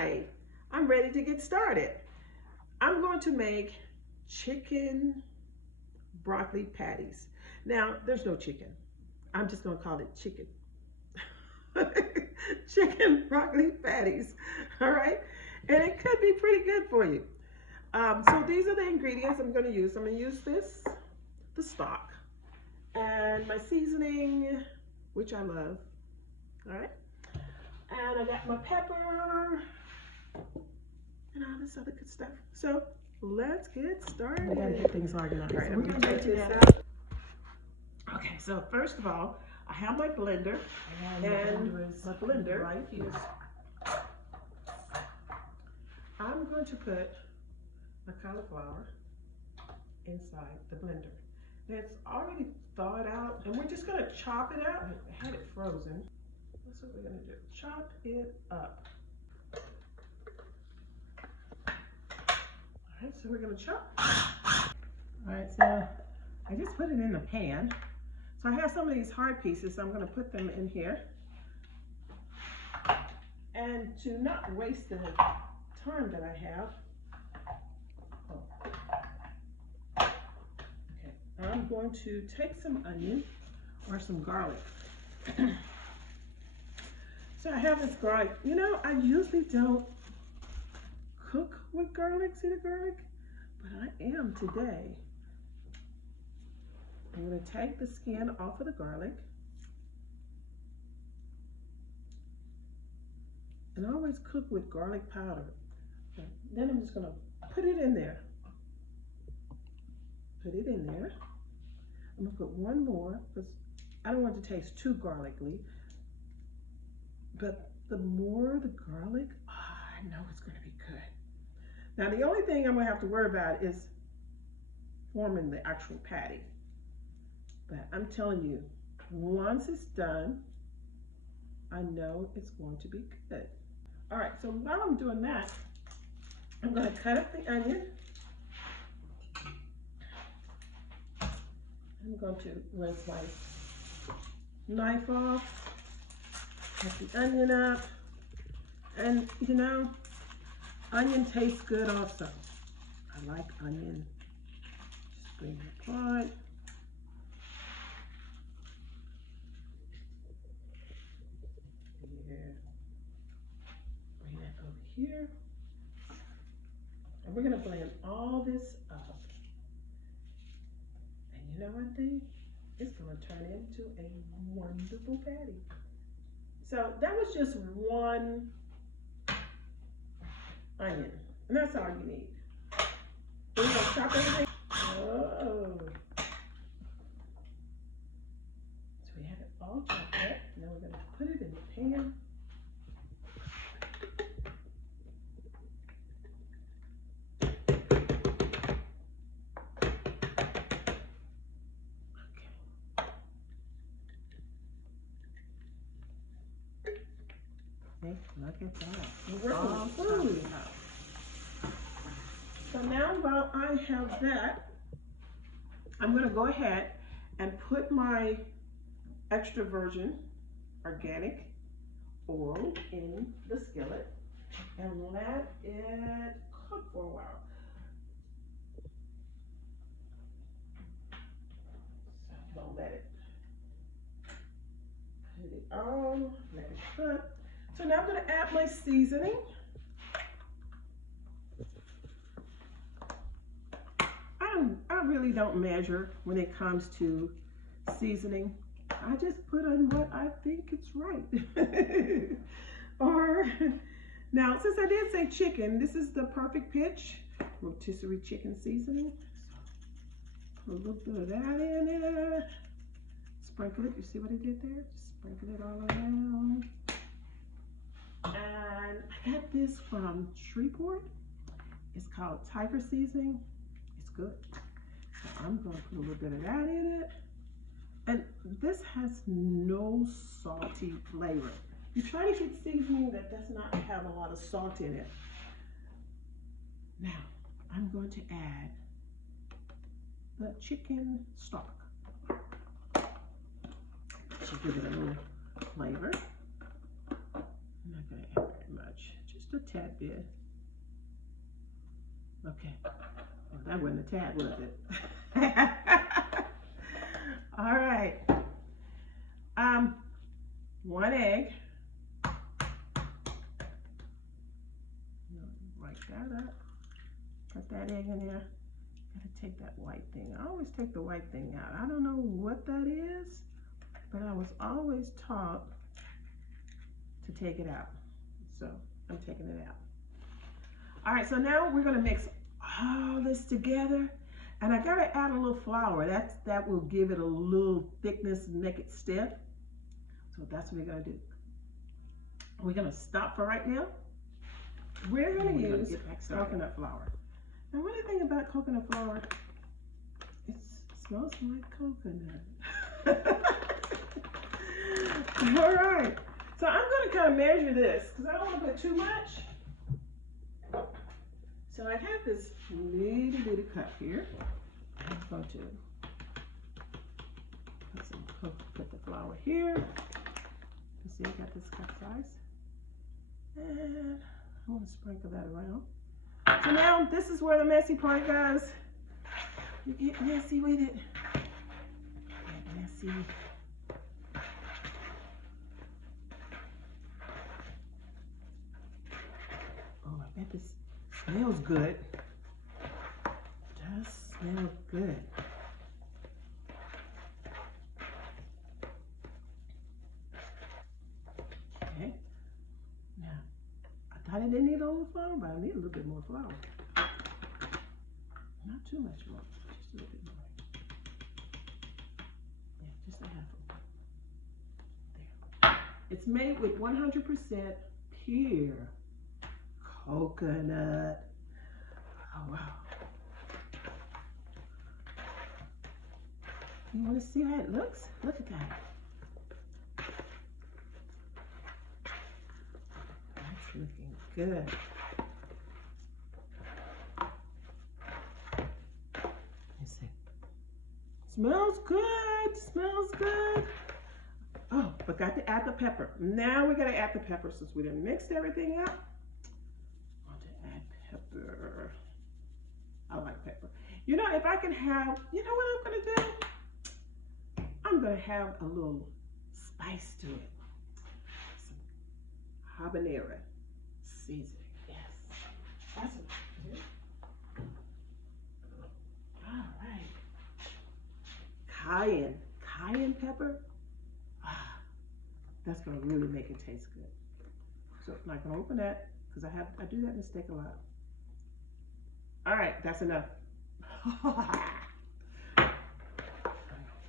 Hi, I'm ready to get started. I'm going to make chicken broccoli patties. Now, there's no chicken. I'm just going to call it chicken. Chicken broccoli patties. All right. And it could be pretty good for you. So these are the ingredients I'm going to use. I'm going to use the stock, and my seasoning, which I love. All right. And I got my pepper and all this other good stuff. So let's get started. We gotta get things organized. All right, So I'm we're gonna gonna take take this this out. Okay, so first of all, I have my blender, and my blender right here. I'm going to put my cauliflower inside the blender. It's already thawed out, and we're just gonna chop it out. I had it frozen. That's what we're gonna do. Chop it up. All right, so we're gonna chop. All right, so I just put it in the pan. So I have some of these hard pieces, so I'm gonna put them in here. And to not waste the time that I have, okay, I'm going to take some onion or some garlic. So I have this garlic. You know, I usually don't cook with garlic, see the garlic, but I am today. I'm going to take the skin off of the garlic. And I always cook with garlic powder. Okay. Then I'm just going to put it in there. Put it in there. I'm going to put one more because I don't want it to taste too garlicky. But the more the garlic, I know it's going to be good. Now the only thing I'm going to have to worry about is forming the actual patty. But I'm telling you, once it's done, I know it's going to be good. All right, so while I'm doing that, I'm going to cut up the onion. I'm going to rinse my knife off, cut the onion up, and you know, onion tastes good also. I like onion. Just bring it apart. Bring that over here. And we're gonna blend all this up. And you know one thing? It's gonna turn into a wonderful patty. So that was just one onion. And that's all you need. We're gonna chop everything. Oh. So we have it all chopped up. Now we're gonna put it in the pan. Okay, look at that. We're all food. So now while I have that, I'm gonna go ahead and put my extra virgin organic oil in the skillet and let it cook for a while. So don't let it put it on, let it cook. So now I'm gonna add my seasoning. I really don't measure when it comes to seasoning. I just put on what I think is right. Or now, since I did say chicken, this is the perfect pitch. Rotisserie chicken seasoning. So put a little bit of that in it. Sprinkle it. You see what I did there? Just sprinkle it all around. And I got this from Shreveport. It's called Tiger Seasoning. It's good. So I'm going to put a little bit of that in it. And this has no salty flavor. You try to get seasoning that does not have a lot of salt in it. Now, I'm going to add the chicken stock. Should give it a little flavor. I'm not going to add very much, just just a tad bit. Okay. Well, that wasn't a tad, was it? All right. 1 egg. Break that up. Put that egg in there. Gotta take that white thing. I always take the white thing out. I don't know what that is, but I was always taught to take it out. So I'm taking it out. All right, so now we're gonna mix all this together, and I gotta add a little flour. That will give it a little thickness and make it stiff. So that's what we're gonna do. We're gonna stop for right now. We're gonna use coconut flour. Now, what do you think about coconut flour? It smells like coconut. All right, so I'm gonna kind of measure this because I don't want to put too much. So I have this little cup here. I'm going to put the flour here. You see, I got this cup size, and I'm going to sprinkle that around. So now this is where the messy part goes. You get messy with it. Get messy. Oh, I bet this smells good. It does smell good. Okay. Now, I thought I didn't need all the flour, but I need a little bit more flour. Not too much more, just a little bit more. Yeah, just a half of it. There. It's made with 100% pure coconut. Oh, wow. You want to see how it looks? Look at that. That's looking good. Let's see. Smells good. Smells good. Oh, forgot to add the pepper. Now we got to add the pepper since we done mixed everything up. I want to add pepper. I like pepper. You know, if I can have, you know what I'm going to do? I'm going to have a little spice to it. Some habanero seasoning. Yes. That's what I'm going to do. All right. Cayenne pepper. Ah, that's going to really make it taste good. So I'm not going to open that because I do that mistake a lot. All right, that's enough.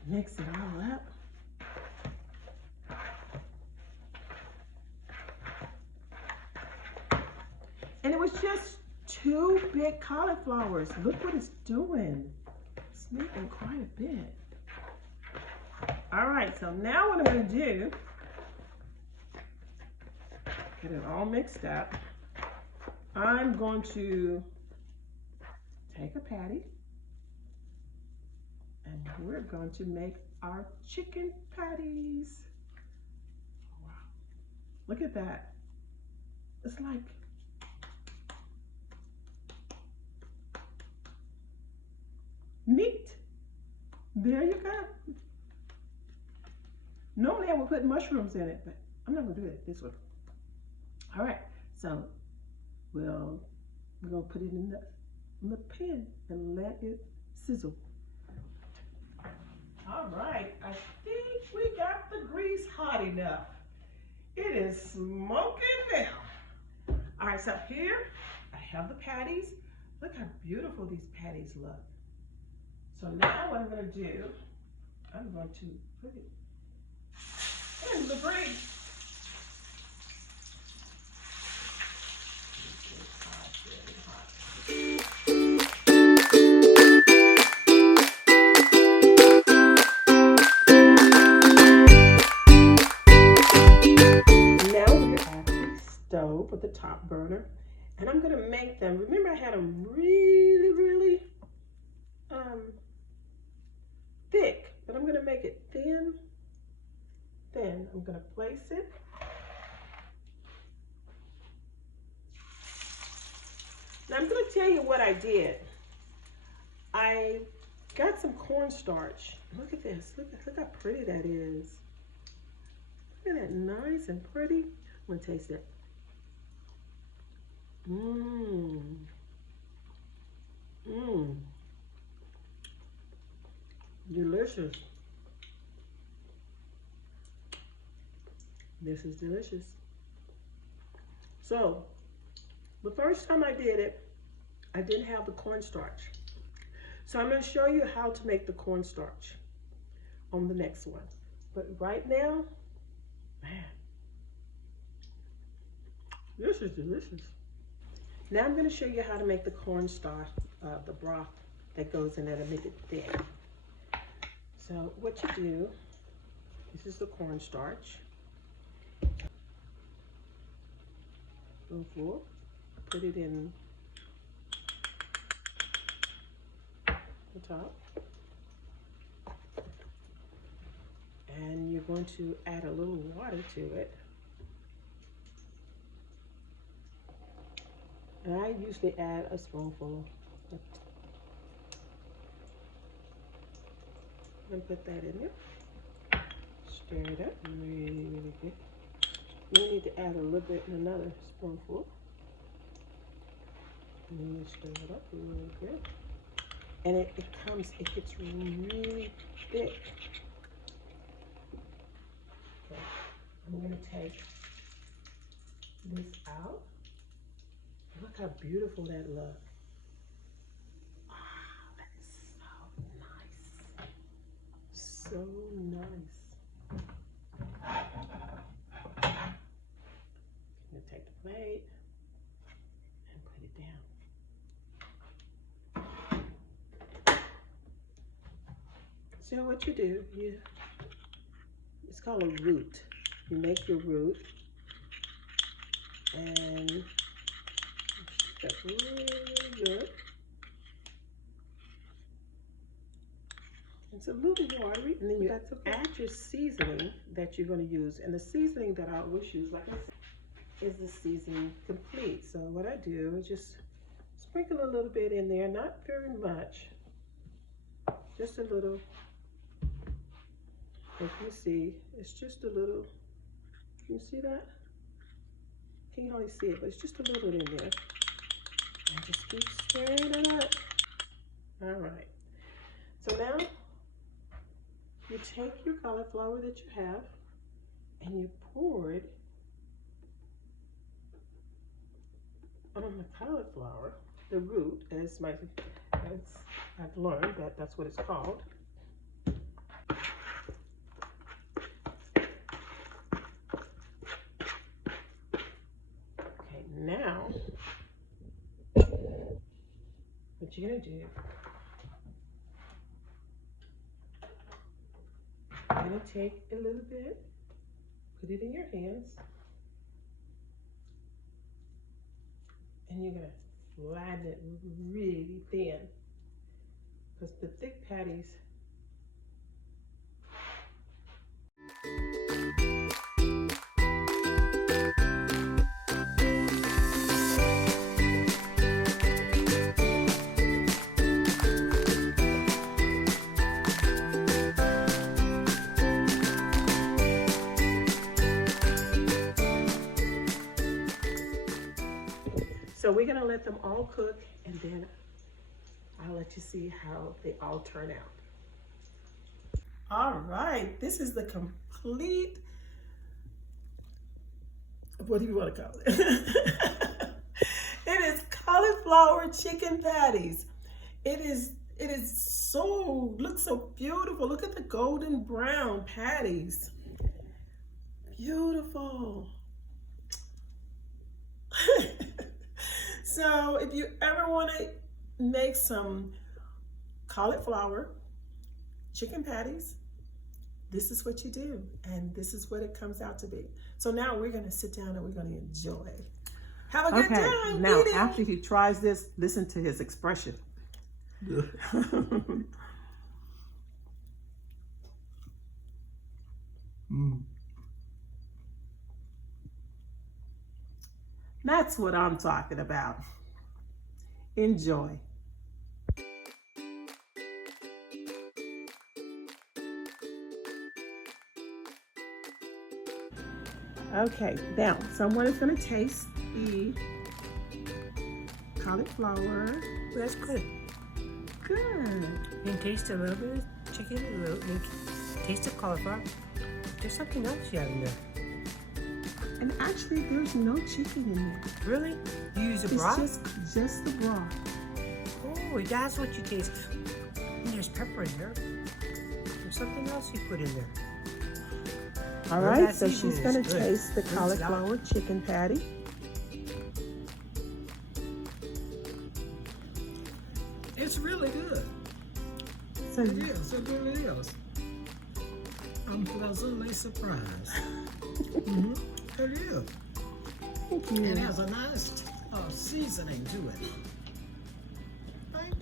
Mix it all up. And it was just 2 big cauliflowers. Look what it's doing. It's making quite a bit. All right, so now what I'm going to do, get it all mixed up. I'm going to take a patty. And we're going to make our chicken patties. Wow. Look at that. It's like meat. There you go. Normally I would put mushrooms in it, but I'm not going to do it this way. All right, so we're going to put it in the pan and let it sizzle. All right, I think we got the grease hot enough. It is smoking now. All right, so here I have the patties. Look how beautiful these patties look. So now what I'm going to do, I'm going to put it in the grease. With the top burner, and I'm going to make them. Remember, I had them really thick, but I'm going to make it thin. I'm going to place it I'm going to tell you what I did. I got some cornstarch. Look at this. Look how pretty that is. Look at that, nice and pretty. I'm going to taste it. Mmm. Mmm. Delicious. This is delicious. So, the first time I did it, I didn't have the cornstarch. So I'm going to show you how to make the cornstarch on the next one. But right now, man, this is delicious. Now I'm going to show you how to make the cornstarch, the broth that goes in there to make it thick. So what you do, this is the cornstarch. Spoonful, put it in the top. And you're going to add a little water to it. And I usually add a spoonful. And put that in there. Stir it up really, really good. You need to add a little bit in another spoonful. And then you stir it up really good. And it gets really thick. Okay, I'm going to take this out. Look how beautiful that looks. Ah, that is so nice. So nice. I'm going to take the plate and put it down. So what you do, it's called a root. You make your root and that's really, really good. It's a little watery, and then you got to add your seasoning that you're going to use. And the seasoning that I always use, like I said, is the seasoning complete. So what I do is just sprinkle a little bit in there, not very much, just a little. As you see, it's just a little. Can you see that? Can't hardly see it, but it's just a little bit in there. And just keep stirring it up. All right. So now you take your cauliflower that you have and you pour it on the cauliflower, the root, as I've learned that's what it's called. Okay, now what you're gonna do, you're gonna take a little bit, put it in your hands, and you're gonna flatten it really thin, because the thick patties So we're gonna let them all cook, and then I'll let you see how they all turn out. All right, this is the complete, what do you want to call it? It is cauliflower chicken patties. It is so, looks so beautiful. Look at the golden brown patties. Beautiful. So if you ever want to make some cauliflower chicken patties, this is what you do, and this is what it comes out to be. So now we're going to sit down and we're going to enjoy. Have a good time. Now, eating. after he tries this, listen to his expression. That's what I'm talking about. Enjoy. Okay, now someone is going to taste the cauliflower. Well, that's good. Good. You can taste a little bit of chicken, a little taste of cauliflower. There's something else you have in there. And actually, there's no chicken in there. Really? You use a It's broth? just the broth. Oh, that's what you taste. And there's pepper in there. There's something else you put in there. All Well, right, that so she's seasoning going is to good. taste the Good cauliflower chicken patty. It's really good. So It is. It really is. I'm pleasantly surprised. It is. thank And you. it has a nice seasoning to it.